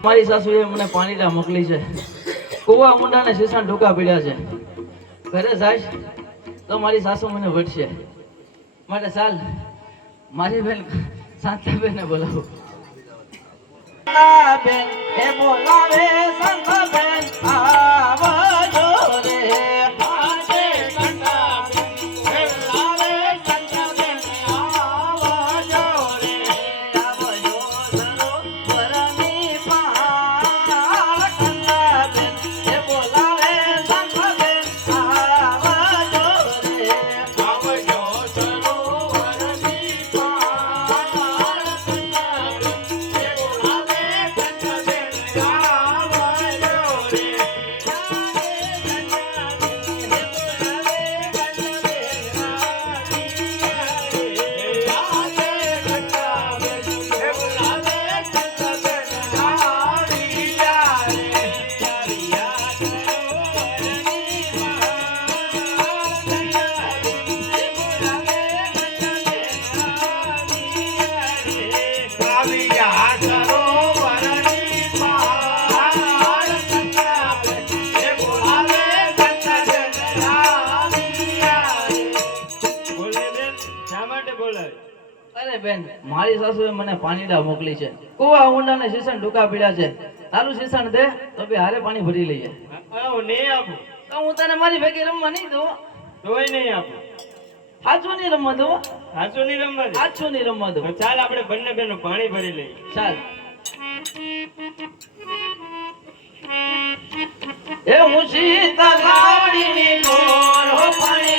મારી સાસુએ મને પાણીલા મોકલી છે. કુવા મુંડાને શીશાન ઢોકા પીડ્યા છે. ઘરે જાય તો મારી સાસુ મને વટશે. માટે ચાલ મારી બેન શાંતાબેનને બોલાવો. બેન એ બોલાવે શાંતાબેન આવજો રે. આવજો અરે બેન મારી સાસુએ મને પાણીડા મોકલી છે કુવા ઊંડા ને શીશણ ડૂકા પીડ્યા છે તારું શીશણ દે તો બે હારે પાણી ભરી લઈએ હું નહીં આપું તો હું તને મારી ભેગી રમવા નહીં દઉં તોય નહીં આપું સાચું નહીં રમવા દઉં સાચું નહીં રમવા દે સાચું નહીં રમવા દઉં તો ચાલ આપણે બંને બેનો પાણી ભરી લઈએ ચાલ એ હું સીતા લાવડીની ગોર હો પાણી